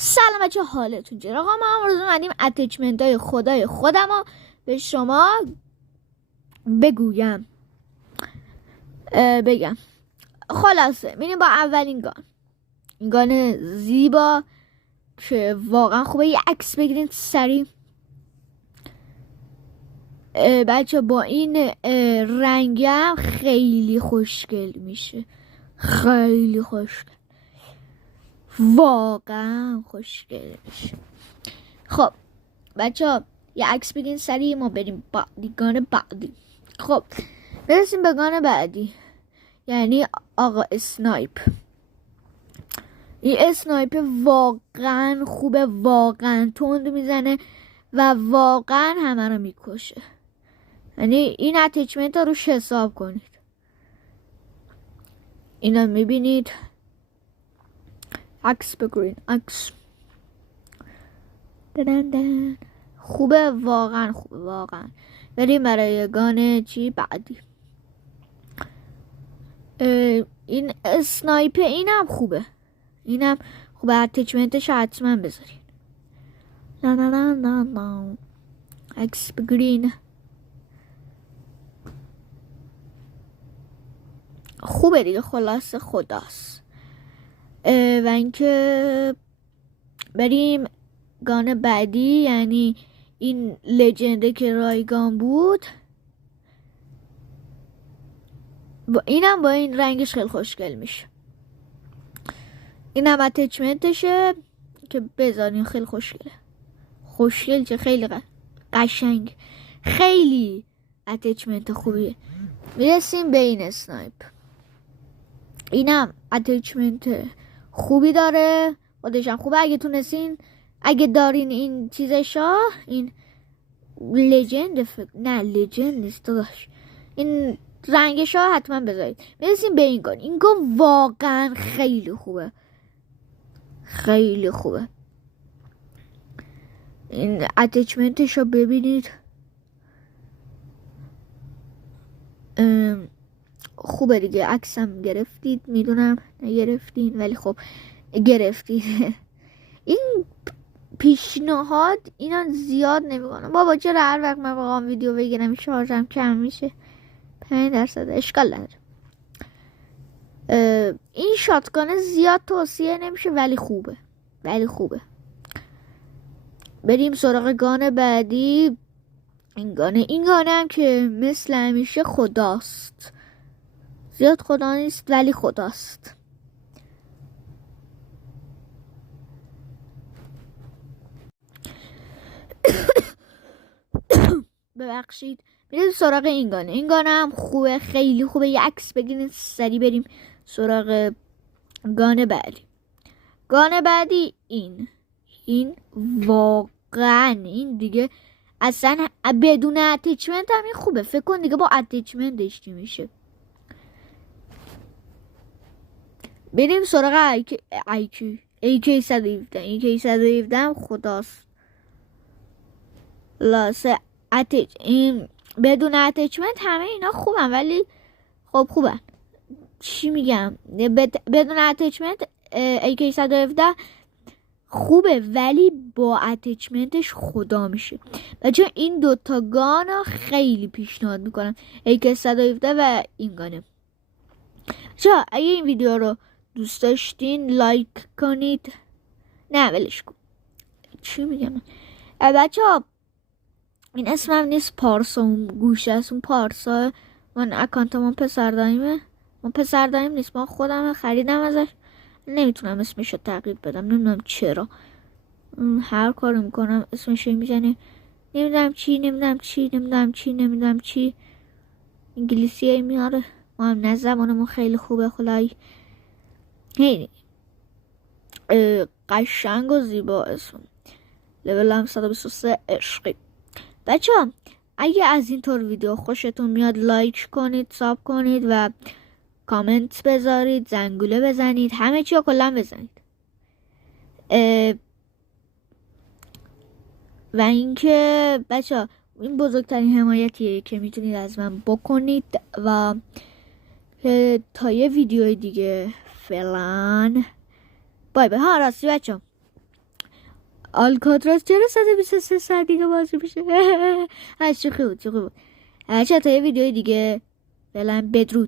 سلام بچه، حالتون چطوره؟ آقا ما امروز اومدیم اتچمنت های خدای خودم رو به شما بگم. خلاصه میریم با اولین گان، این گان زیبا که واقعا خوبه. یه عکس بگیرین سریع بچه. با این رنگم خیلی خوشگل میشه، خیلی خوشگل، واقعا خوشگل میشه. خب بچه یه عکس بگین سریع، ما بریم گان بعدی. خب برسیم به گان بعدی، یعنی آقا اسنایپ. این اسنایپ واقعا خوبه، واقعا تند میزنه و واقعا همه رو میکشه. یعنی این اتچمنت ها روش حساب کنید. اینا میبینید، عکس بگیرین، عکس. خوبه، واقعا خوبه، واقعا. بریم برای گان چی بعدی. این اسنایپ اینم خوبه، اینم خوبه، اتچمنتش حتما بذارین. نه نه نه نه نه، عکس بگیرین. خوبه دیگه، خلاصه خداست. و اینکه بریم گان بعدی، یعنی این لجنده که رایگان بود. اینم با این رنگش خیلی خوشگل میشه. اینم اتچمنتشه که بذارین، خیلی خوشگله. خوشگل چه، خیلی قشنگ، خیلی اتچمنت خوبیه. میرسیم به این اسنایپ. اینم اتچمنت خوبی داره، خودشم خوبه. اگه تونستین، اگه دارین این چیزشا، این لجند نه لجند نیست داداش، این رنگشا حتما بذارید. میرسیم به این گان. این گان واقعا خیلی خوبه، خیلی خوبه. این اتچمنتشو ببینید، خوبه دیگه. عکسم گرفتید، میدونم نگرفتین ولی خب گرفتید. این پیشنهاد اینا زیاد نمیکنم بابا، چرا هر وقت من بخوام ویدیو بگیرم شارژم کم میشه 5%؟ اشکال نداره. این شاتگان زیاد توصیه نمیشه ولی خوبه، ولی خوبه. بریم سراغ گان بعدی. این گانه هم که مثل همیشه خداست، زیاد خدا نیست ولی خداست. ببخشید. میریم سراغ این گانه. این گانه هم خوبه، خیلی خوبه. یه عکس بگیرین سری بریم سراغ گانه بعدی. گانه بعدی این واقعا، این دیگه اصلا بدون اتچمنت هم این خوبه. فکر کن دیگه با اتچمنتش چی میشه. بریم سراغ AK 117 خداست. لاسه این بدون اتچمنت همه اینا خوبن ولی خب خوبن. چی میگم، بدون اتچمنت AK 117 خوبه ولی با اتچمنتش خدا میشه. بچه این دوتا گانا خیلی پیشنهاد میکنم، AK 117 و این گانه. بچه اگه این ویدیو رو دوست داشتین لایک کنید. نه ولش کن، چی میگم بچه ها، این اسمم نیست پارسا، اون گوشه است، اون پارسا من اکانت من پسر دایمه. من پسر دایم نیست، من خودم خریدم ازش، نمیتونم اسمشو تغییر بدم، نمیدونم چرا. هر کاری میکنم اسمشو میزنه، نمیدونم چی انگلیسی میاره. ما هم نه زبانمون خیلی خوبه خدایی، خیلی قشنگ و زیبا اسم. لول هم 123 عشقی. بچه ها اگه از اینطور ویدیو خوشتون میاد لایک کنید، ساب کنید و کامنت بذارید، زنگوله بزنید، همه چی رو کلا بزنید. و اینکه بچه ها این بزرگترین حمایتیه که میتونید از من بکنید. و تا یه ویدیو دیگه فعلا بای بای. ها راستی بچه ها آلکاتراز چرا 123 ساعت دیگه بازی میشه؟ از چی بود. تا یه ویدیو دیگه. فعلا بدرود.